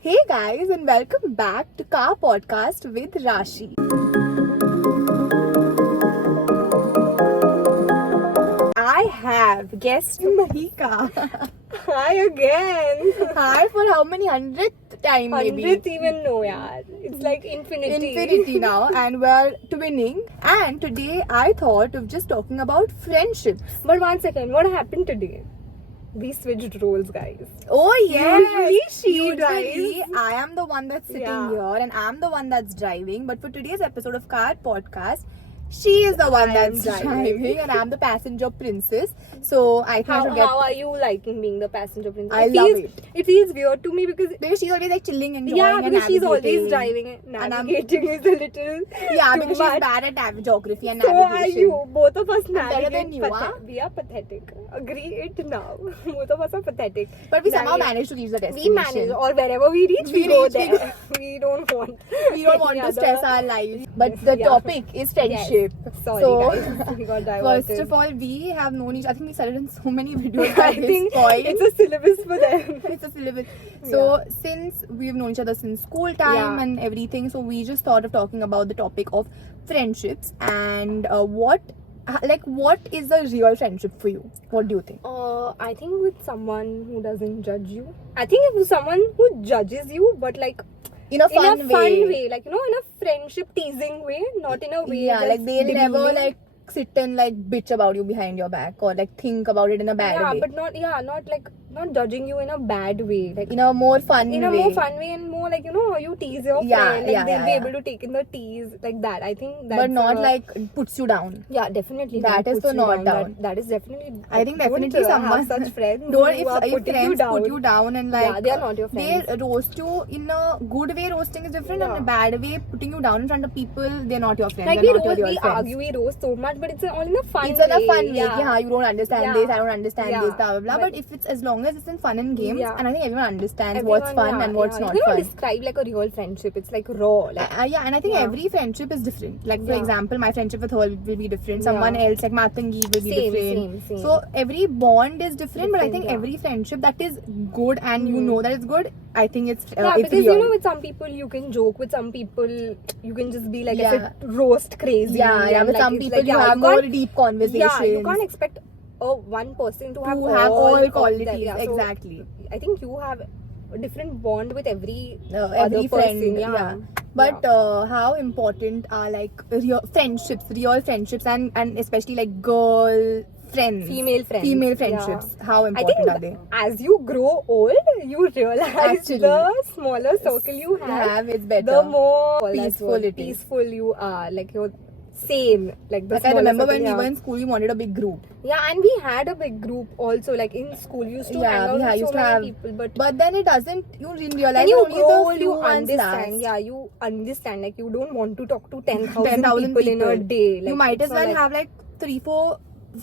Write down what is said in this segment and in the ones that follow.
Hey guys, and welcome back to Car Podcast with Rashi. I have guest Mahika. Hi again. Hi for how many hundredth time maybe? 100th even no, yaar. It's like infinity. Infinity now, and we're twinning. And today I thought of just talking about friendships. But one second, what happened today? We switched roles, guys. Oh yes. Usually she Usually drives. I am the one that's sitting Yeah. here and I'm the one that's driving. But for today's episode of Car Podcast, she is the one I am that's driving. driving and I'm the passenger princess. So I think I should get. How are you liking being the passenger princess? I love it. It feels weird to me because Because she's always like chilling, enjoying, yeah, and because she's always navigating. driving and And I'm- navigating is a little Yeah, too because much. she's bad at geography and So are navigation. you. Both of us better navigate. than you, huh? We are pathetic. Agree it now. Both of us are pathetic. But we somehow Navigate- managed to reach the We destination. manage, or wherever we reach, We we go reach, we there. We don't want. We don't want any to stress other- our lives. But the Yeah. topic is friendship. Sorry, So, guys. We got diverted. First of all, we have known each. I think we said it in so many videos I at this think point. it's a syllabus for them. It's a syllabus. So since we've known each other since school time Yeah. and everything, so we just thought of talking about the topic of friendships and what is a real friendship for you? What do you think? I think with someone who doesn't judge you. I think if someone who judges you, but like In a fun in a way. fun way, like in a friendship teasing way, not in a way. Yeah, that's like they'll never demeaning. like sit and like bitch about you behind your back or like think about it in a bad way. but not judging you in a bad way, like In a more fun in way. a more fun way and more like how you tease your Yeah, friend, like yeah, they'll yeah, be yeah. able to take in the tease like that. I think that's But not like puts you down. yeah, definitely That not is puts so you not down. That is definitely. I think don't, definitely have someone such friends don't who are if putting friends you down. put you down and like Yeah, they are not your friends. they roast you in a good way. Roasting is different, and Yeah. in a bad way, putting you down in front of people, they're not your friends. Like they're we not your roast, real we friends. argue, we roast so much, but it's all in a fun It's way. in a fun way. Yeah. Yeah, you don't understand Yeah. this. I don't understand Yeah. this. Blah blah blah. But- But if it's as long as it's in fun and games, Yeah. and I think everyone understands what's Everyone, fun yeah, and what's yeah. not You cannot fun. describe like a real friendship. It's like raw. Like Yeah, and I think Yeah. every friendship is different. Like for Yeah. example, my friendship with her will be different. Yeah. Someone else like Matangi will be Same, different. same. So every bond is different, but I think yeah. every friendship that is good and you Hmm. know that it's good, I think it's yeah, it's because real. with some people you can joke, with some people you can just be like Yeah. a bit roast crazy. yeah, and with like, some it's people like, you yeah, have you more can't- deep conversations. Yeah, you can't expect one person to have all that. qualities. Yeah, so exactly. I think you have a different bond with every Every other friend, person. yeah. But how important are like real friendships, and especially like girl friends, Female friends. female Yeah. friendships. How I important think are they? as you grow old, you realize Actually. the smaller circle you have, It's better. the more peaceful it is. peaceful you are. Like you're sane. Like the Like I smaller remember circle, when we yeah. were in school, we wanted a big group. Yeah, and we had a big group also. Like in school, we used to Yeah, hang out we with used so to many have- people. But But then it doesn't. You didn't realize when you only grow the old, few you ones understand. last. Yeah, you understand. Like you don't want to talk to 10,000 10,000 people in a day. Like, you might it's as well not have like 3-4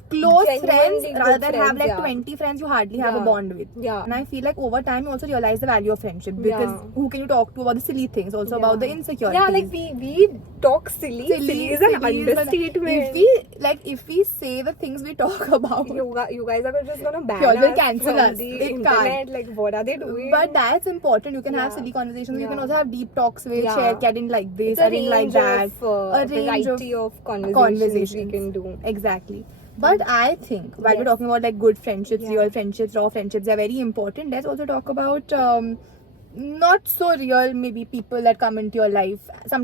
close friends Genuinely rather good than have friends, like yeah. 20 friends you hardly have a Yeah. bond with. Yeah. And I feel like over time you also realize the value of friendship because Yeah. who can you talk to about the silly things, also about the insecurities. Yeah, like we talk silly. Silly is an silly is an- understatement. if we say the things we talk about, You guys are just gonna ban Pure will us cancel from us. the It internet. can't. Like what are they doing? but that's important. You can have Yeah. silly conversations. You can Yeah. also have deep talks with Yeah. share. I didn't like this. it's a I didn't like range that. of A range variety of conversations we can do. Exactly. But I think while we're Yes. talking about like good friendships, Yeah. real friendships, raw friendships, they're very important. Let's also talk about not so real maybe people that come into your life.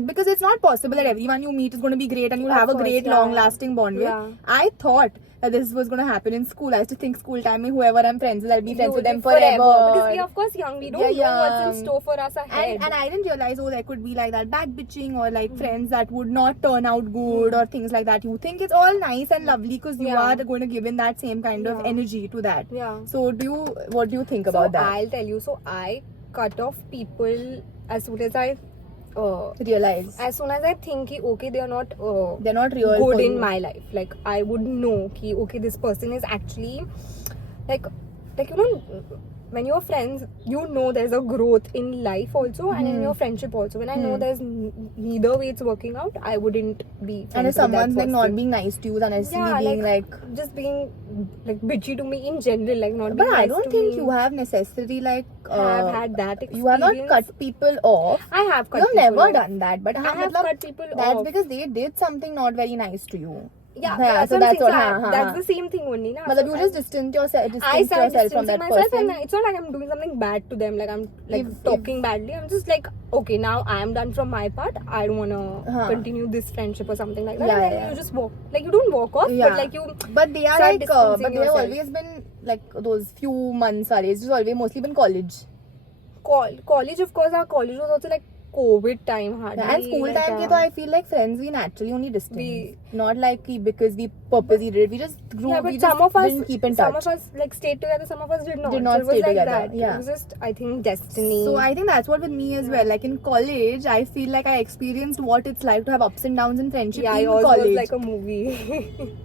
Because it's not possible that everyone you meet is going to be great and you'll Of have a course, great yeah. long lasting bond with. Yeah. I thought that this was going to happen in school. I used to think school time, whoever I'm friends with, I'll be friends You with them will be forever. Because we are of course young. We don't Yeah, know what's young. in store for us ahead. And I didn't realize there could be like that back bitching or like friends that would not turn out good or things like that. You think it's all nice and lovely because you Yeah. are going to give in that same kind of Yeah. energy to that. Yeah. So what do you think about that? I'll tell you. So I cut off people as soon as I Realize think ki, okay, they are not they're not real good for in you. my life. Like I would know ki, okay, this person is actually like when you're friends, you know there's a growth in life also and in your friendship also. When I know there's neither way it's working out, I wouldn't be friends And if with that someone's like not person. being nice to you, unnecessarily Yeah, being like just being like bitchy to me in general, like not but being I nice don't to think me. you have necessarily like have had that experience. you have not cut people off. I have cut You've people never off. done that, but I have matlab, cut people that's off. because they did something not very nice to you. Yeah, Yeah, so what I'm that's saying. what. So that's the same thing only, na. Matlab, you just distance I yourself started from distancing that myself, person. and it's not like I'm doing something bad to them. Like I'm like If- talking badly. I'm just like, okay, now I am done from my part. I don't wanna continue this friendship or something like that. Yeah, And then yeah. you just walk. Like you don't walk off, Yeah. but like you. But they are start like, distancing but they have yourself. always been like those few months. It's always mostly been college. College, of course, our college was also like COVID time hardly. Yeah, and school like, time ke to I feel like friends we naturally only distance. We- Not like because we purposely did it. We just grew. Yeah, we but just some of us, didn't keep in some touch. of us like stayed together. Some of us did not. Did not so it was stay like together, that. yeah. It was just, I think, destiny. So I think that's what with me as well. Like in college, I feel like I experienced what it's like to have ups and downs in friendship yeah, in yours college. was like a movie.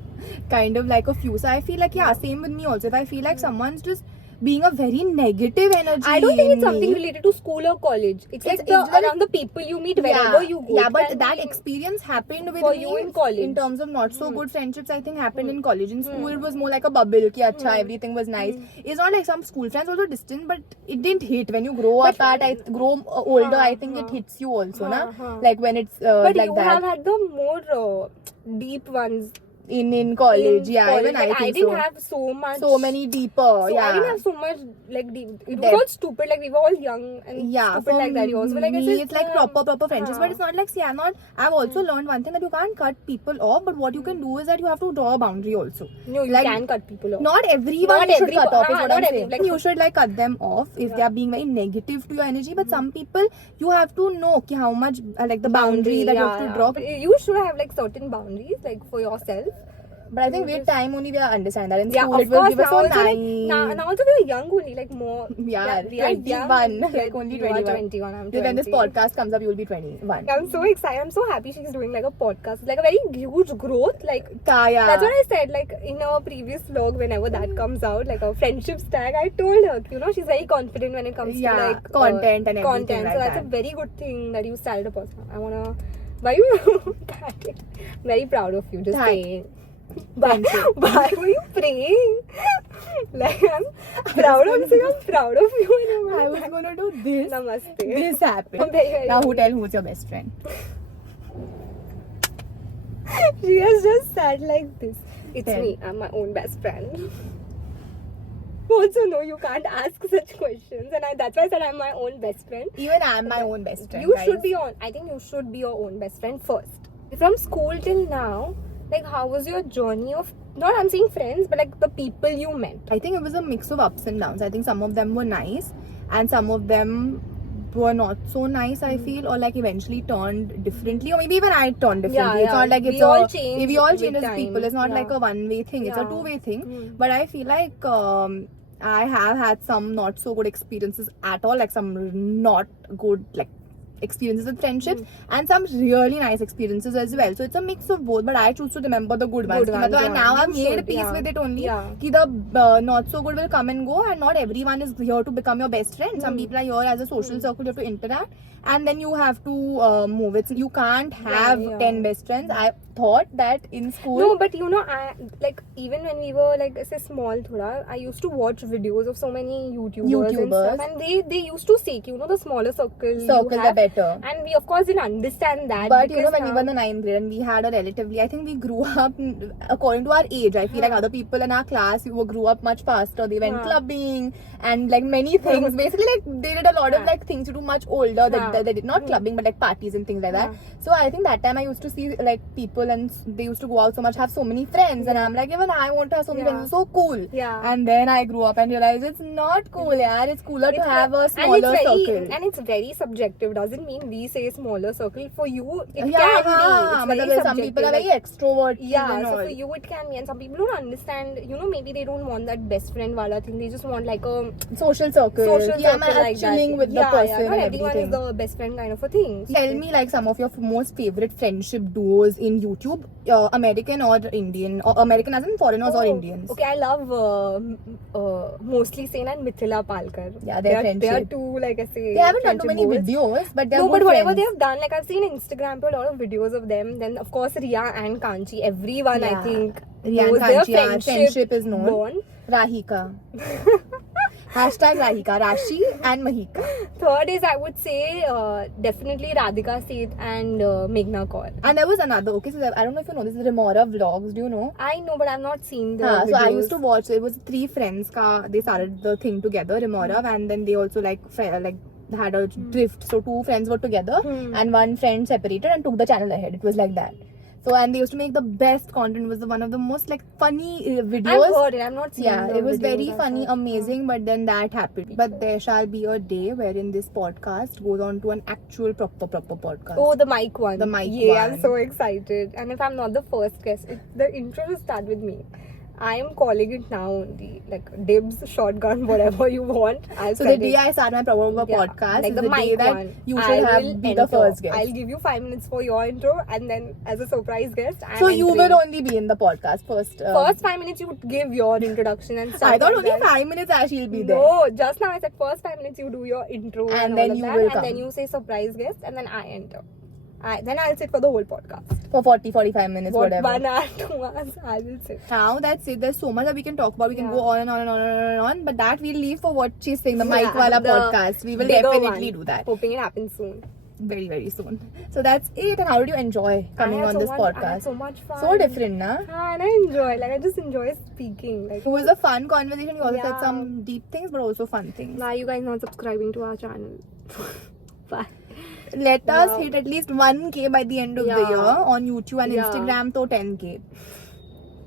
Kind of like a few. So I feel like same with me also. If I feel like someone's just being a very negative energy. I don't think in it's something me, related to school or college. It's like it's like- around the people you meet wherever you go. Yeah, It but can that be experience happened with for me you in college. in terms of not so good friendships. I think happened in college. In school, it was more like a bubble. Ki acha, everything was nice. It's not like some school friends also distant, but it didn't hit when you grow apart. I grow older. I think it hits you also, na. Like when it's But like you that have had the more deep ones in college. in Yeah, college. even Like, I think didn't so. have so much. So many deeper. So Yeah. I didn't have so much like deep. It was Depth. all stupid. Like we were all young and Yeah, stupid for like that. Yours were like I me, said, it's like proper friendships, but it's not like I've also learned one thing that you can't cut people off, but what you can do is that you have to draw a boundary also. No, you like, can cut people off. Not everyone Not you should every- cut off is not what I'm every- saying. like- You should like cut them off if they are being very negative to your energy, but some people you have to know ki how much like the boundary that you have to draw. But you should have like certain boundaries like for yourself. But I think with time only we are understand that in Yeah, school of it was course. we were Now so also, like, naive. now also we are young only, like more. Yeah, we are 21, young. like only You are 21. 21. I'm 20. When this podcast comes up, you will be 21. I'm so excited. I'm so happy she's doing like a podcast. It's like a very huge growth. Like Yeah. that's what I said. Like in our previous vlog, whenever that comes out, like a friendship tag, I told her, she's very confident when it comes to like content and everything content. like So that's that. a very good thing that you started a podcast. I wanna. Why you? Very proud of you. Just Thank- saying. Why were you praying? Like I'm proud of you. I'm proud of you. I was gonna do this. Namaste. This happened. Very, very Now who's your best friend? She has just said like this. It's Tell. me. I'm my own best friend. Also, no, you can't ask such questions, and that's why I said I'm my own best friend. Even I'm my own best friend. You guys. should be on. I think you should be your own best friend first. From school till now, like how was your journey of not I'm saying friends, but like the people you met? I think it was a mix of ups and downs. I think some of them were nice, and some of them were not so nice. I feel, or like eventually turned differently, or maybe even I turned differently. Yeah, It's yeah. not like We it's all a change we all with change as time. people. It's not Yeah. like a one-way thing. It's a Yeah. two-way thing. Mm. But I feel like I have had some not so good experiences at all. Like some not good like experiences with friendships and some really nice experiences as well. So it's a mix of both, but I choose to remember the good ones. Good ones, And yeah. now I've You made should, peace yeah. with it only. Yeah. Ki the not so good will come and go, and not everyone is here to become your best friend. Some people are here as a social circle. You have to interact, and then you have to move it. So you can't have yeah. 10 best friends. I thought that in school. No, but I like even when we were like say small thoda, I used to watch videos of so many YouTubers and stuff, and they used to say the smaller circles circles you are have, better. and we of course didn't understand that. But because when we were in the 9th grade and we had a relatively, I think we grew up according to our age. I feel like other people in our class grew up much faster. They went clubbing and like many things. Basically, like they did a lot of like things to do much older. That they did not clubbing, but like parties and things like that. So I think that time I used to see like people and they used to go out so much, have so many friends, and I'm like, even I want to have so many friends. It's so cool. Yeah. And then I grew up and realized it's not cool. Yeah, it's cooler to have a and smaller it's very, circle. and it's very subjective. Doesn't doesn't mean we say smaller circle. For you, it Yeah, can be. It's very मतलब some people are subjective, very extrovert. yeah, and so all. for you it can be, and some people don't understand. You know, maybe they don't want that best friend wala thing. They just want like a social circle. social Yeah, I'm circle like chilling that. with the person Not and everyone everything. is the best friend kind of a thing. Tell me like some of your most favorite friendship duos in YouTube, American or Indian, or American as in foreigners or Indians. Okay, I love mostly Sen and Mithila Palkar. Yeah, their they are friendship. two, like I say, They haven't done too friendship many goals. videos, but they're No, good but whatever friends. they have done, like I've seen Instagram a lot of videos of them. Then of course Riya and Kanchi, everyone I Yeah. think Riya and knows their Kanchi, yeah, friendship is known. bond. Rahika. Hashtag Rahika, Rashi and Mahika. Third is I would say definitely Radhika Seth and Meghna Kaur. And there was another, okay, so I don't know if you know, this is Remora Vlogs, do you know? I know, but I've not seen the So videos. I used to watch, it was three friends, they started the thing together, Remora, and then they also like had a drift. So two friends were together and one friend separated and took the channel ahead. It was like that. So, and they used to make the best content. It was one of the most like funny videos. I've heard it, I've not seen Yeah, the it was videos very as funny, such. amazing, but then that happened. But there shall be a day wherein this podcast goes on to an actual proper podcast. Oh, the mic one. The mic yeah, one. I'm so excited. And if I'm not the first guest, the intro will start with me. I am calling it now only. Like dibs, shotgun, whatever you want. I'll So set the day it. I start my proper Yeah, podcast like is the the day mic that one. you I should will have be the enter. first guest. I'll give you 5 minutes for your intro, and then as a surprise guest, I'm So you entering. will only be in the podcast first. First 5 minutes you give your introduction and stuff. I thought like only that. 5 minutes I she'll be there. No, just now I said first 5 minutes you do your intro and then all of you that, will and come. then you say surprise guest, and then I enter. Then I'll sit for the whole podcast. For 40-45 minutes, What, whatever. 1 hour, 2 hours, I will sit. Now that's it. There's so much that we can talk about. We can Yeah. go on and on and on and on. But that we'll leave for what she's saying, the mic Yeah, wala the podcast. We will bigger definitely one. do that Hoping it happens soon. very, very soon. So that's it. And how did you enjoy coming I had on so this much, I had podcast? so much fun. So different, na? And I enjoy. Like I just enjoy speaking. Like It was a fun conversation. You also said Yeah. some deep things, but also fun things. why are you guys not subscribing to our channel? Bye. Let us Yeah. hit at least 1K by the end of the Yeah. year on YouTube and Yeah. Instagram. तो 10K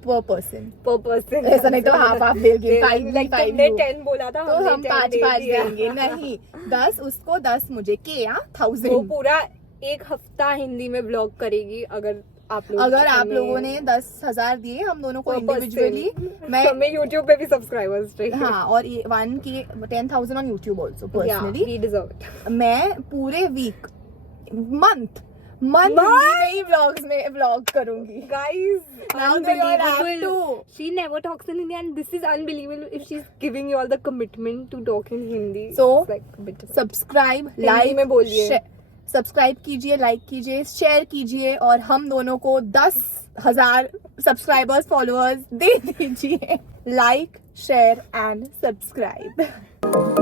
per person. Per person. ऐसा नहीं तो half देंगे. 5 like five तुमने you. 10 बोला था तो हमने हम 10 5 दे दिया। देंगे नहीं 10 उसको 10 मुझे के या वो 1000 पूरा एक हफ्ता हिंदी में ब्लॉग करेगी अगर आप लोग अगर आप लोगों ने 10,000 दिए हम दोनों को इंडिविजुअली मैं हमें YouTube पे भी सब्सक्राइबर्स चाहिए हाँ और 1K 10,000 on YouTube also personally we deserve it. मैं पूरे वीक मंथ हिंदी में ही व्लॉग करूंगी Guys, Now they all have unbelievable. to. She never talks in Hindi, and this is unbelievable. If she's giving you all the commitment to talk in Hindi, So, it's like a bit. Subscribe Hindi में बोलिए। Like subscribe कीजिए like कीजिए share कीजिए और हम दोनों को 10,000 subscribers followers दे दीजिए लाइक शेयर एंड सब्सक्राइब